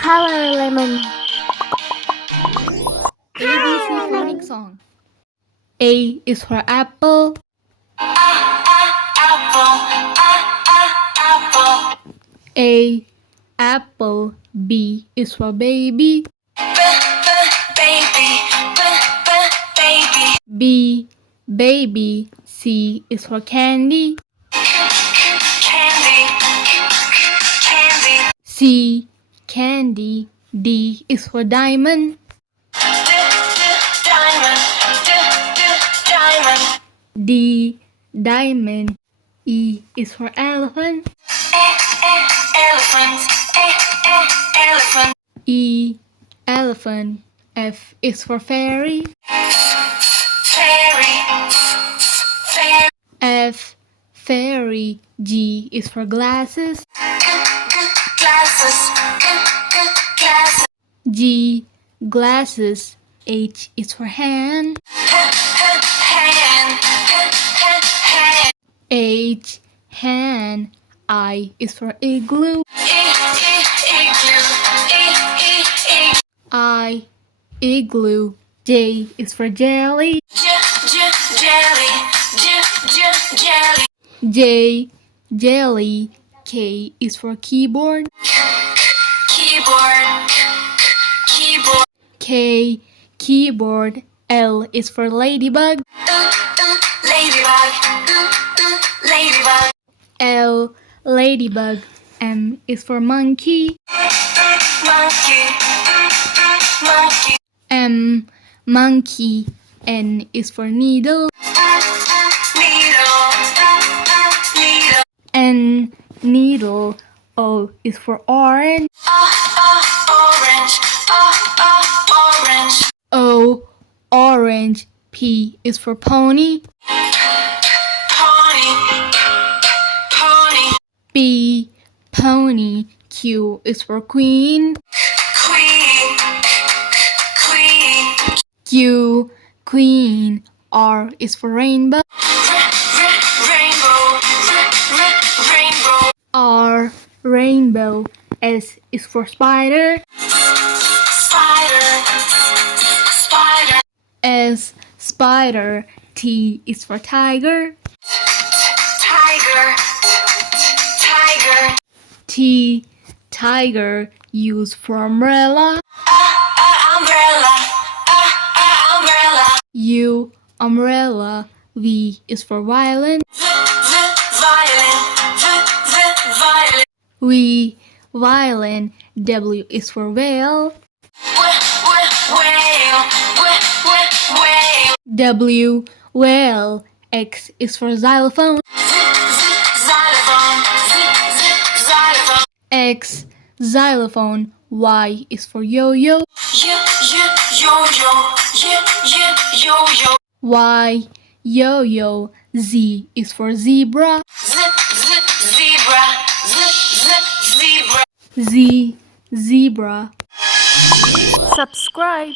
Color lemon. ABC phonics song. A is for apple. A apple. B is for baby. B baby. C is for candy. C candy. D is for diamond. D diamond. E is for elephant. E elephant. F is for fairy. F fairy. G is for glasses. G glasses. H is for hand. H hand. I is for igloo. I igloo. J is for jelly. J jelly. K is for keyboard. K keyboard. L is for ladybug. L ladybug. M is for monkey. M monkey. N is for needle. N needle. O is for orange. O orange. P is for pony. P pony. Q is for queen. Q queen. R is for rainbow. R rainbow. S is for spider. S spider. T is for tiger. T tiger. U is for umbrella. U umbrella. V is for violin. V violin. W is for whale. W whale. X is for xylophone. X xylophone. Y is for yo-yo. Y yo-yo. Z is for zebra. Z zebra. Subscribe.